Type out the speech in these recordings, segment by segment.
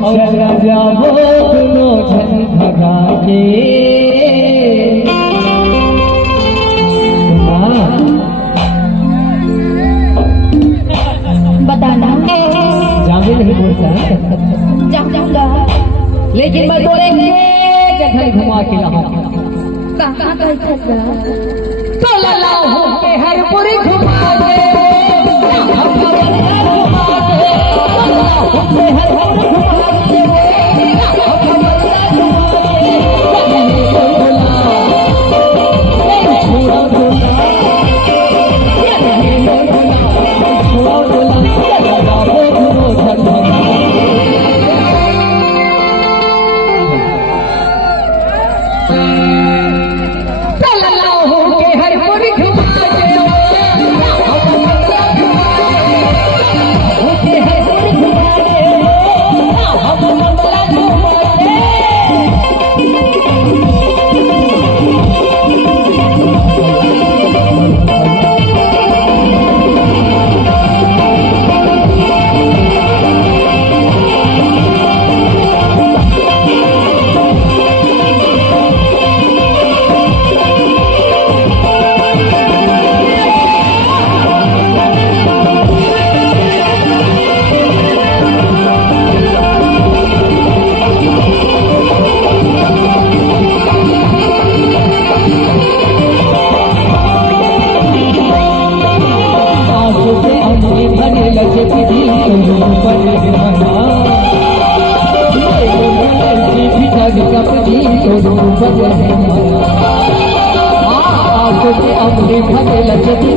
चला जाओ दोनों जन भगा के। बताना जावे नहीं बोलता जाऊंगा, लेकिन मैं बोलेंगे जगह घुमा के लाऊं। कहाँ कैसा तो लाऊं के हर पूरी घुमा दे, घुमा दे, लाऊं के हर पूरी घुमा दे, अपने भले लचती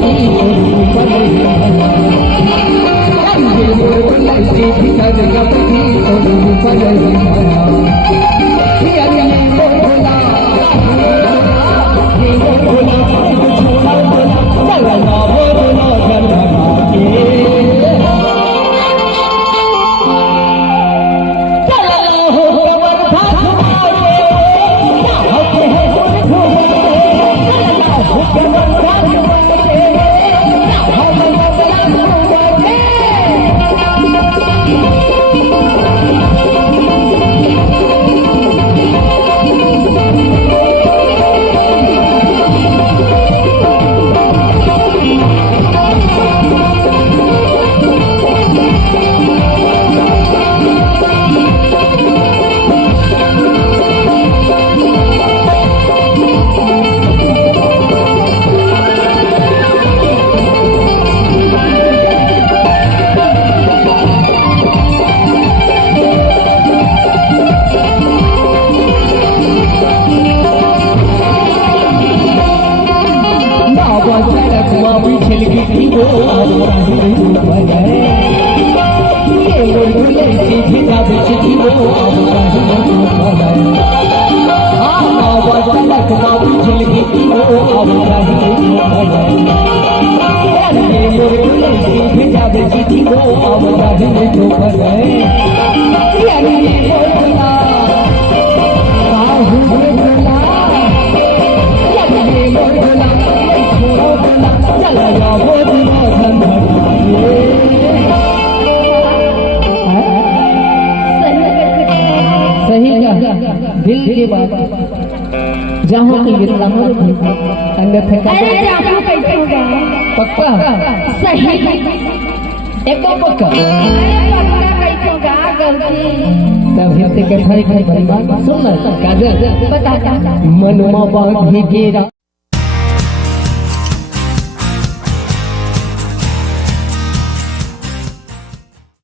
दिल की बात जहाँ की गिरला अन्यथा पक्का सही एक पक्का गलती तब हित के भाई भाई सुन काजल बताता मनमा बांधी गिरा